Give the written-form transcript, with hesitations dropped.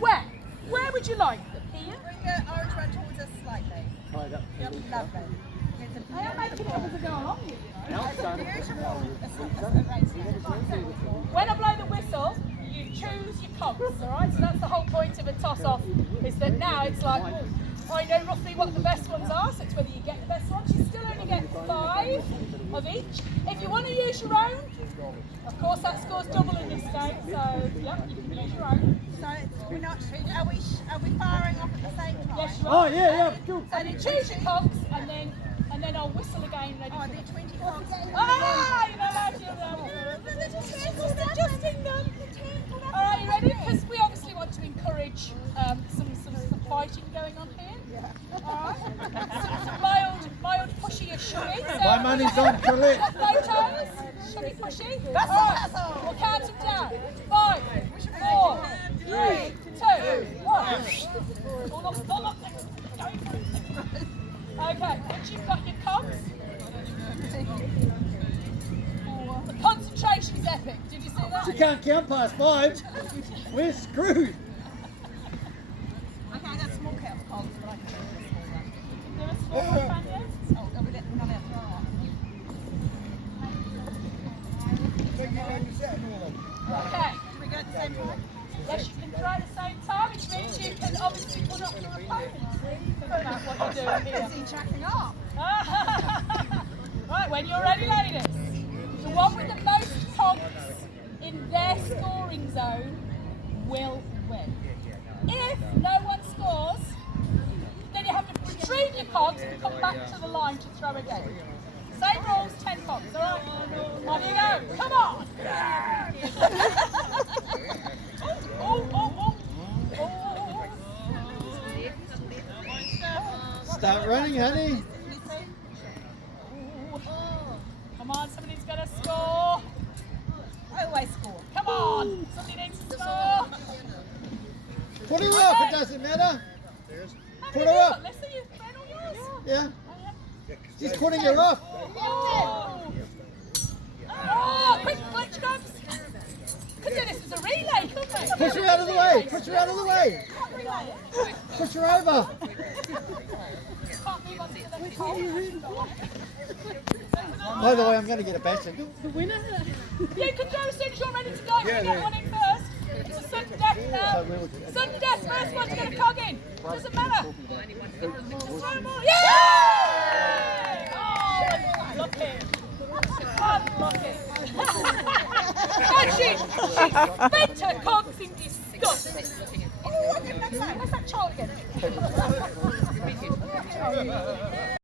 Where? Where would you like them? Here? Bring the orange one towards us slightly. Yep, lovely. I am making it up as I go along here, you know. When I blow the whistle, you choose your cogs, alright? So that's the whole point of a toss-off, is that now it's like, I know roughly what the best ones are, so it's whether you get the best ones. You still only get 5 of each. If you want to use your own, of course that scores double in this game, so yeah, you can use your own. So we're not, are we firing off at the same time? Yes, you Oh, are. yeah, cool. So you choose your cogs, and then I'll whistle again. Ready? Oh, they're 20 cogs. Ah, you know that, Alright, you ready? Because we obviously want to encourage some fighting going on here. Alright. Some mild pushy and shuggy. So My money's on Colette. photos, shuggy pushy. Alright, we'll count them down. 5, 4, 3, 2, 1. All up. Going for it. Okay, once you've got your cogs, the concentration is epic. Did you see that? She can't count past 5. We're screwed. Okay, I got small cogs, but I can do Do a small one, can you? Oh, we let none out Okay. Do we go at the same time? Yes, you can throw at the same time, which means you can obviously put up your opponent. Think about what you're doing here. Is he chucking off? Right, when you're ready, ladies. The one with the most cogs in their scoring zone will win. If no one scores, then you have to retrieve your cogs and come back to the line to throw again. Same rules, 10 cogs, alright? On you go, come on! Oh. Start running, honey. Come on, somebody's got to score. I always score. Come on, somebody needs to score. Put her up, it doesn't matter. Put her up. Let's see, you've been all yours. Yeah. Oh, yeah. She's putting her off. Oh, quick glitch comes. Could do this as a relay, couldn't we? Push her out of the way. Push her out of the way. Push her over. Can't move on to the next hole. By the way, I'm going to get a basket. You can do as soon as you're ready to go. You get one in first. It's a sudden death now. Sudden death, first one to get a cog in. Doesn't matter. Throw them all. Yay! Oh, unlucky. Unlucky. And she's spent her cogs in disgust. Oh, what's that child again?